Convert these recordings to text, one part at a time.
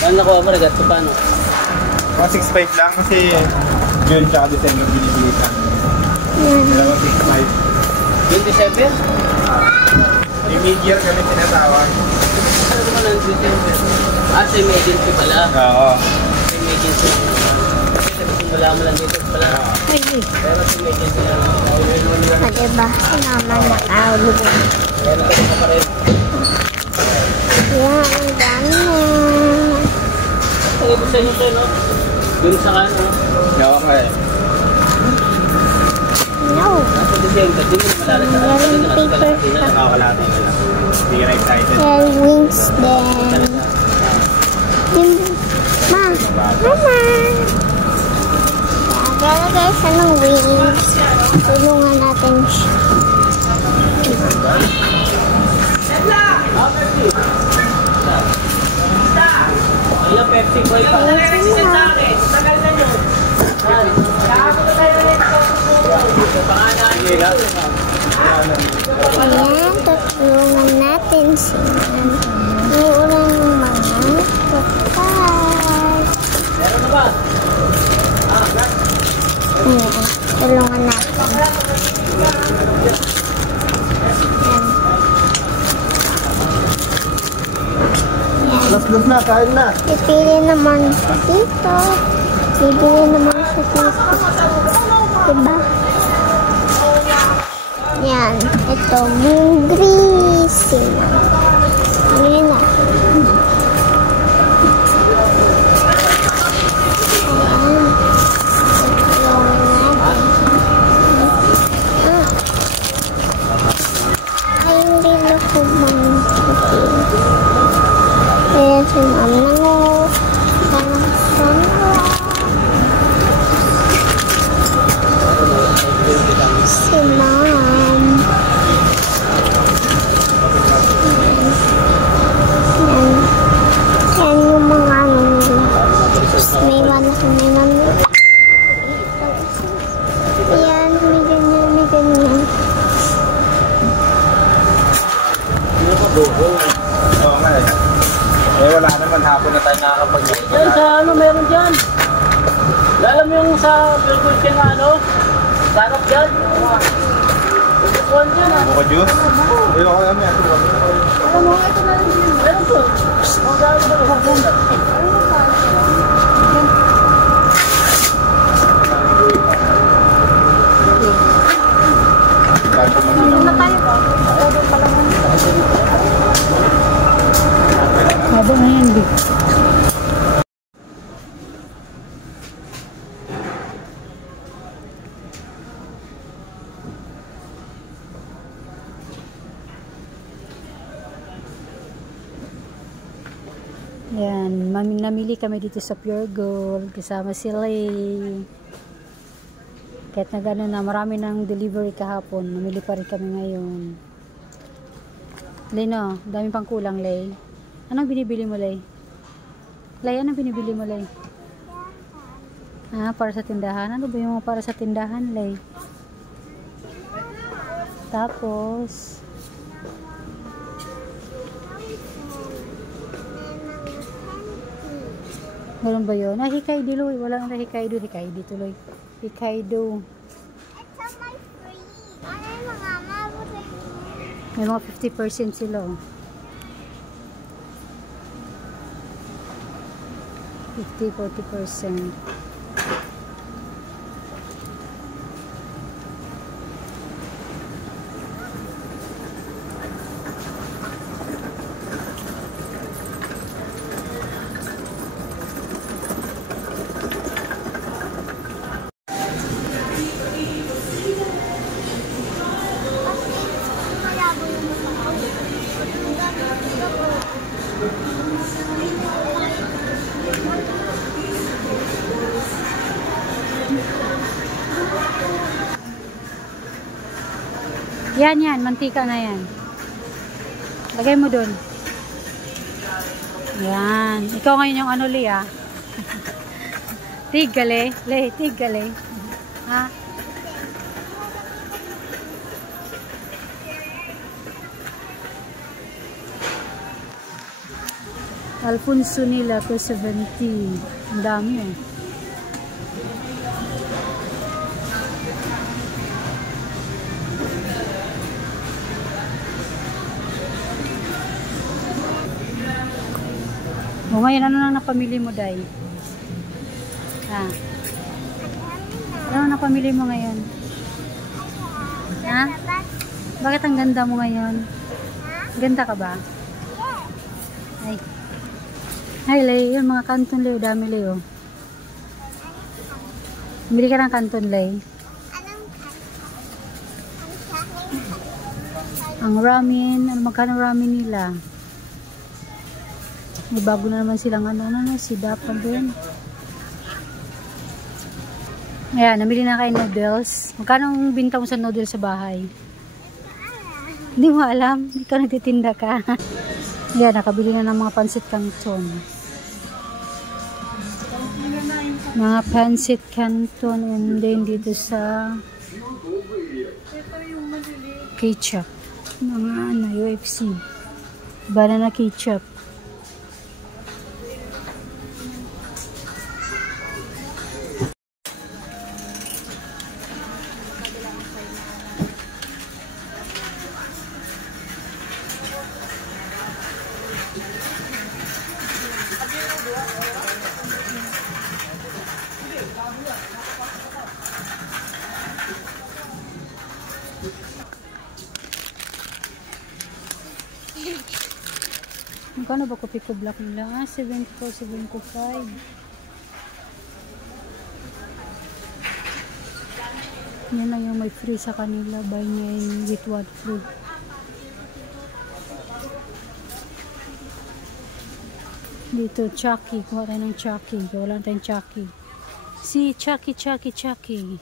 Ano nakuha mo? Regato paano? Mga 6.5 lang kasi June tsaka December binibili ka. Dalawa 6.5. June, December? Yung mid-year kami tinatawag. Ano naman ang December? Sa emergency pala. Oo. Sa emergency lang naman. Kasi wala mo lang dito pala. Pero sa emergency lang naman. Diba? Naman nakahulog. Meron ka pa rin. Yan, ang dami na. Ang ibig sa inyo no? Dun sa kano? Okay. No. Sa December, di mo na malalasa. Meron paper pa. Nakakalati na lang. Hindi ka na excited. Yan, wings din. Ma! Mama! Lalagay siya ng wings. Tulungan natin siya. Ilang Pepsi ko ito. Tagal na nyo. Ayan, tutulungan natin siya. Iulang ng mga kapal. Meron na ba? Ayan, tulungan natin. Las na, kain na. Pipili naman siya dito. Bibili naman siya dito. Diba? Yan. Ito, yung greasy. Ayan na. Ayan. Ay, hindi na ko mga kaya si Ma'am nango. Si Ma'am. Yan yung mga ano nila. May wala ka may nami. Yan, may ganyan, may ganyan. Oo nga eh. Wala naman hapon na tayo nakakapag-ibig. Yan sa ano, meron dyan. Alam mo yung sa Bilgul siya na ano? Sarap dyan. Bukuan dyan ah. Buka juice? Ayun ako kami. Alam mo, ito na rin dyan. Meron to. Ang gano'n ba ng bunda? Ano tayo ba? Ano pala mo? Haba na yan, di. Yan, namili kami dito sa Pure Gold kasama si Lay. Kahit na gano'n na marami ng delivery kahapon, namili pa rin kami ngayon. Lay no, dami pang kulang Lay. Anong binibili mo Lay? Lay, anong binibili mo Lay? Para sa tindahan? Ano ba yung para sa tindahan Lay? Tapos ganun ba yun? Hikaido Loy. Wala nang Hikaido. Hikaido tuloy. Hikaido. It's my free. Ano yung mga mabuti? May mga 50% sila. 50-40%. Yan, mantika na yan. Lagay mo dun. Yan. Ikaw ngayon yung ano, Lia. Tigale. Le, tigale. Ha? Alfonso nila, 270. Ang dami eh. O ngayon, ano na napamili mo, Day? Ha? Ano na napamili mo ngayon? Ha? Bakit ang ganda mo ngayon? Ganda ka ba? Ay. Ay, Lay. Yun, mga kanton, Lay. Dami, Lay, oh. Bili ka ng kanton, Lay. Ang ramen. Ano magkano ramen nila? May bago na naman silang si Dapan din. Ayan, namili na kayo noodles. Magkano ang binta mo sa noodles sa bahay? Hindi mo alam. Ikaw nagtitinda ka. Ayan, nakabili na ng mga pansit canton. Mga pansit canton and then dito sa ketchup. Mga UFC. Banana ketchup. Magkano ba kopi ko black nila? 74, 75. Yan lang yung may free sa kanila. Buy name with what free. Dito, Chucky. Kuha tayo ng Chucky. Wala tayong Chucky. Si Chucky.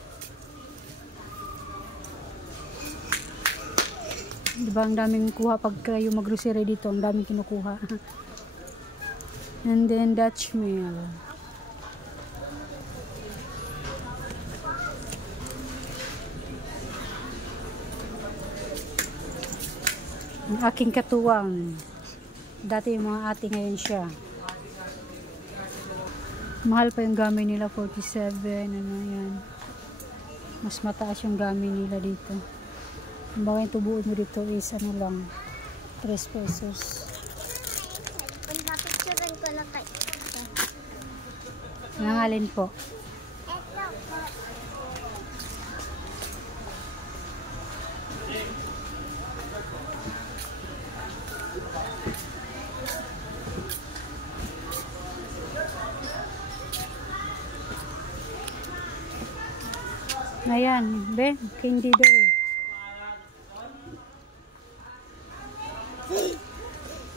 Diba ang daming kuha pag kayo mag-grocery dito, ang daming kinukuha. And then Dutch Mill. Ang aking katuwang. Dati yung mga ate, ngayon siya. Mahal pa yung gamit nila, 47. Ano yan. Mas mataas yung gamit nila dito. Ang bagay yung tubuin mo dito is ano lang, 3 pesos. Pagpapicturean ko lang kayo. Nangalin po. Ayan, be, candy daw eh.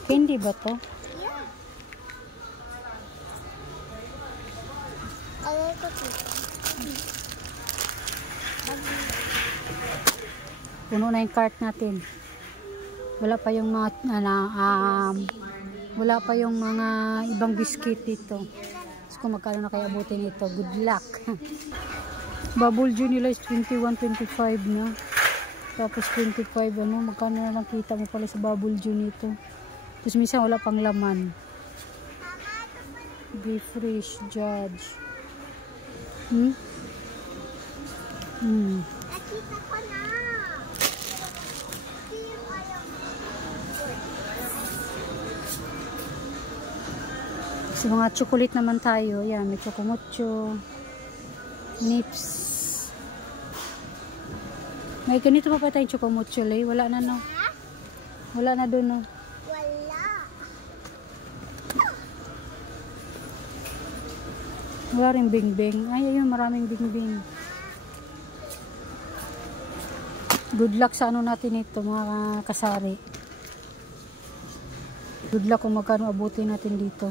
Candy ba to? Yeah. Alay ko dito. Puno na yung cart natin. Wala pa yung mga wala pa yung mga ibang biscuit dito. So kung magkano na kaya abutin ito, good luck. Bubble Dew nila is 21, 25 na. Tapos 25 ano, magkano na lang kita mo pala sa Bubble Dew nito. Tapos minsan wala pang laman. Be fresh, Judge. Nakita ko na. Sa mga chocolate naman tayo, yan, may chocomucho, nips. May ganito pa tayong chocomucho, Lay. Wala na, no? Wala na doon, no? Wala. Wala rin bing-bing. Ay, ayun, maraming bing-bing. Good luck sa ano natin ito, mga kasari. Good luck kung magkano abutin natin dito.